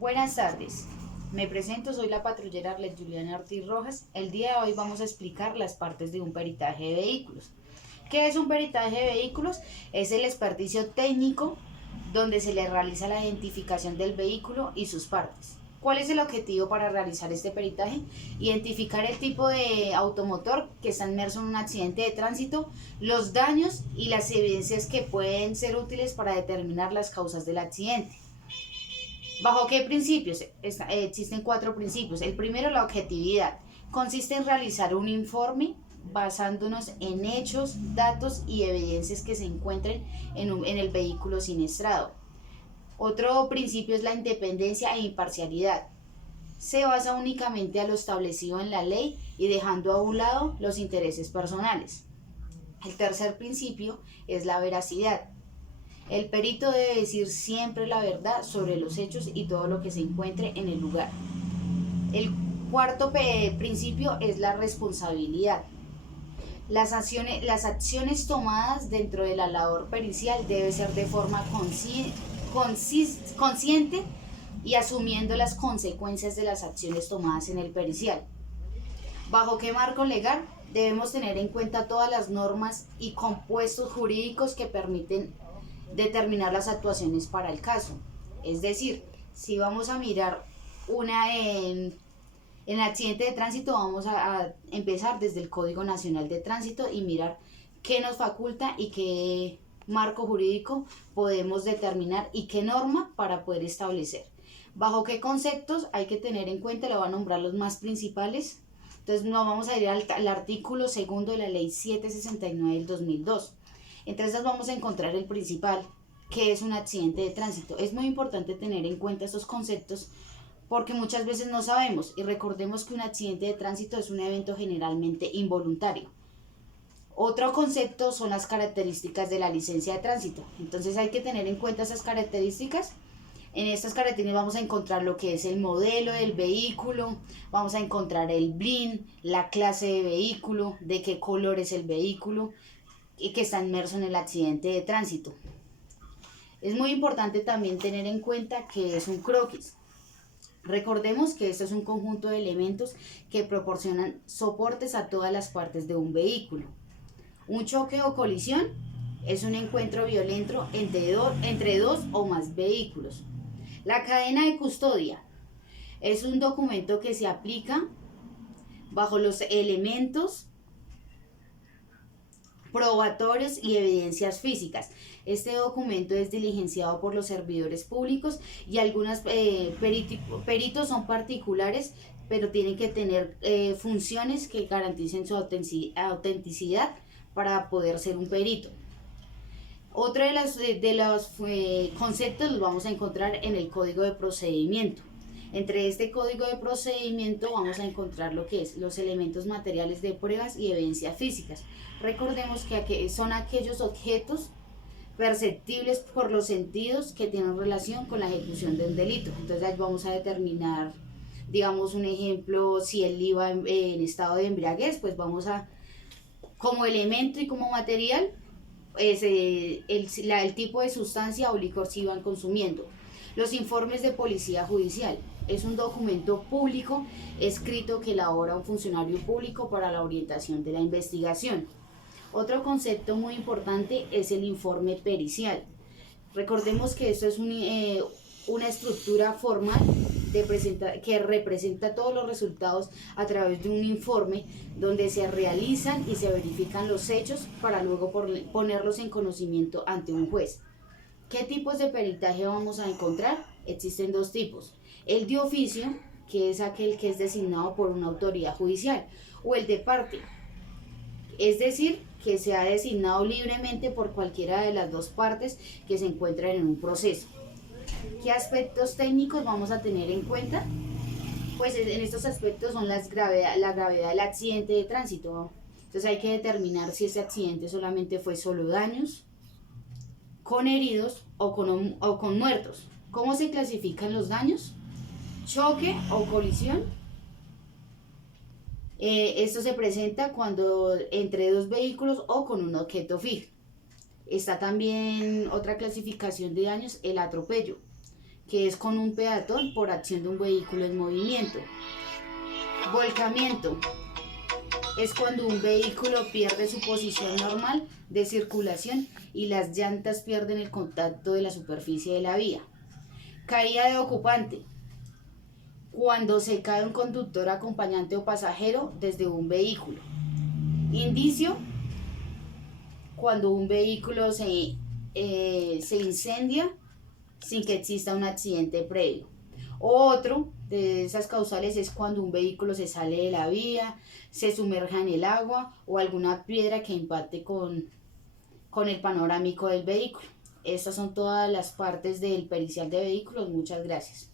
Buenas tardes, me presento, soy la patrullera Arlet Juliana Ortiz Rojas. El día de hoy vamos a explicar las partes de un peritaje de vehículos. ¿Qué es un peritaje de vehículos? Es el experticio técnico donde se le realiza la identificación del vehículo y sus partes. ¿Cuál es el objetivo para realizar este peritaje? Identificar el tipo de automotor que está inmerso en un accidente de tránsito, los daños y las evidencias que pueden ser útiles para determinar las causas del accidente. ¿Bajo qué principios? Existen 4 principios. El primero, la objetividad. Consiste en realizar un informe basándonos en hechos, datos y evidencias que se encuentren en el vehículo siniestrado. Otro principio es la independencia e imparcialidad. Se basa únicamente a lo establecido en la ley y dejando a un lado los intereses personales. El tercer principio es la veracidad. El perito debe decir siempre la verdad sobre los hechos y todo lo que se encuentre en el lugar. El cuarto principio es la responsabilidad. Las acciones tomadas dentro de la labor pericial deben ser de forma consciente y asumiendo las consecuencias de las acciones tomadas en el pericial. ¿Bajo qué marco legal? Debemos tener en cuenta todas las normas y compuestos jurídicos que permiten determinar las actuaciones para el caso. Es decir, si vamos a mirar en el accidente de tránsito, vamos a empezar desde el Código Nacional de Tránsito y mirar qué nos faculta y qué marco jurídico podemos determinar y qué norma para poder establecer. Bajo qué conceptos hay que tener en cuenta, le voy a nombrar los más principales. Entonces nos vamos a ir al artículo 2 de la Ley 769 del 2002. Entre estas vamos a encontrar el principal, que es un accidente de tránsito. Es muy importante tener en cuenta estos conceptos porque muchas veces no sabemos, y recordemos que un accidente de tránsito es un evento generalmente involuntario. Otro concepto son las características de la licencia de tránsito. Entonces hay que tener en cuenta esas características. En estas características vamos a encontrar lo que es el modelo del vehículo, vamos a encontrar el VIN, la clase de vehículo, de qué color es el vehículo y que está inmerso en el accidente de tránsito. Es muy importante también tener en cuenta que es un croquis. Recordemos que esto es un conjunto de elementos que proporcionan soportes a todas las partes de un vehículo. Un choque o colisión es un encuentro violento entre dos o más vehículos. La cadena de custodia es un documento que se aplica bajo los elementos probatorios y evidencias físicas. Este documento es diligenciado por los servidores públicos y algunos peritos son particulares, pero tienen que tener funciones que garanticen su autenticidad para poder ser un perito. Otro de los conceptos los vamos a encontrar en el Código de Procedimiento. Entre este Código de Procedimiento vamos a encontrar lo que es los elementos materiales de pruebas y evidencias físicas. Recordemos que son aquellos objetos perceptibles por los sentidos que tienen relación con la ejecución del delito. Entonces ahí vamos a determinar, digamos un ejemplo, si él iba en estado de embriaguez, pues vamos a, como elemento y como material, el tipo de sustancia o licor si iban consumiendo. Los informes de policía judicial es un documento público escrito que elabora un funcionario público para la orientación de la investigación. Otro concepto muy importante es el informe pericial. Recordemos que esto es una estructura formal que representa todos los resultados a través de un informe donde se realizan y se verifican los hechos para luego ponerlos en conocimiento ante un juez. ¿Qué tipos de peritaje vamos a encontrar? Existen 2 tipos. El de oficio, que es aquel que es designado por una autoridad judicial, o el de parte, es decir, que se ha designado libremente por cualquiera de las 2 partes que se encuentran en un proceso. ¿Qué aspectos técnicos vamos a tener en cuenta? Pues en estos aspectos son la gravedad del accidente de tránsito. Entonces hay que determinar si ese accidente solamente fue solo daños, con heridos o con muertos. ¿Cómo se clasifican los daños? Choque o colisión. Esto se presenta cuando entre 2 vehículos o con un objeto fijo. Está también otra clasificación de daños, el atropello, que es con un peatón por acción de un vehículo en movimiento. Volcamiento es cuando un vehículo pierde su posición normal de circulación y las llantas pierden el contacto de la superficie de la vía. Caída de ocupante, cuando se cae un conductor, acompañante o pasajero desde un vehículo. Indicio, cuando un vehículo se incendia sin que exista un accidente previo. Otro de esas causales es cuando un vehículo se sale de la vía, se sumerja en el agua o alguna piedra que impacte con el panorámico del vehículo. Estas son todas las partes del pericial de vehículos. Muchas gracias.